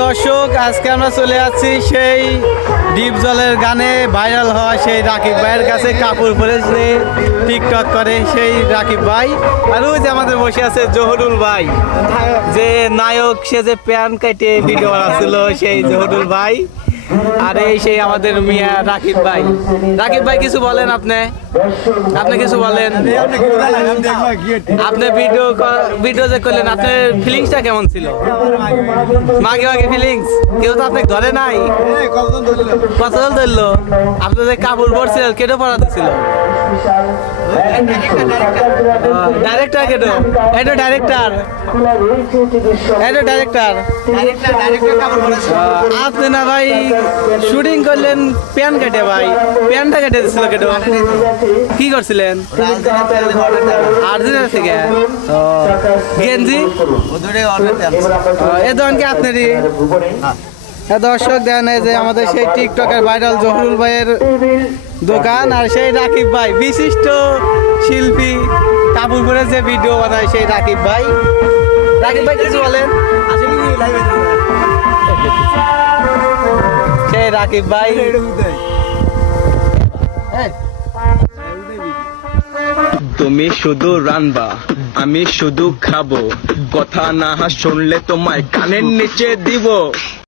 দর্শক, আজকে আমরা চলে যাচ্ছি সেই ডিপ জলের গানে ভাইরাল হওয়া সেই রাকিব ভাইয়ের কাছে। কাপড় পরে যে টিকটক করে সেই রাকিব ভাই, আর ওই যে আমাদের বসে আছে জহুরুল ভাই, যে নায়ক, সে যে প্যান্ট কেটে ভিডিও বানাচ্ছিল সেই জহুরুল ভাই। আর এই সেই আমাদের মিয়া রাকিব ভাই। রাকিব ভাই কিছু বলেন, আপনি কিছু বলেন। আপনি ভিডিও যে করলেন, আপনার ফিলিংসটা কেমন ছিল? মাগে মাগে ফিলিংস, কেউ তো আপনাকে ধরে নাই। কতজন ধরলো? আপনি যে কাপড় পরছিলেন, কেটে পড়াতে ছিল? ডাইরেক্টর কেটো? এটা ডাইরেক্টর, আপনি না ভাই শুটিং করলেন প্যান কেটে, ভাই প্যানটা কেটে দিচ্ছিল। কেটো কি করছিলেন? আর্জেন্টিনা থেকে গেঞ্জি এ ধরন কি আপনারই? দর্শক দেন, এই যে আমাদের সেই টিকটকের ভাইরাল জহুরুল ভাইয়ের দোকান, আর সেই রাকিব ভাই বিশিষ্ট শিল্পী, কাপড় পরে যে ভিডিও বানায় সেই রাকিব ভাই। রাকিব ভাই কিছু বলেন। সেই রাকিব ভাই। তুমি শুধু রানবা, আমি শুধু খাবো, কথা না শুনলে তোমায় কানের নিচে দিব।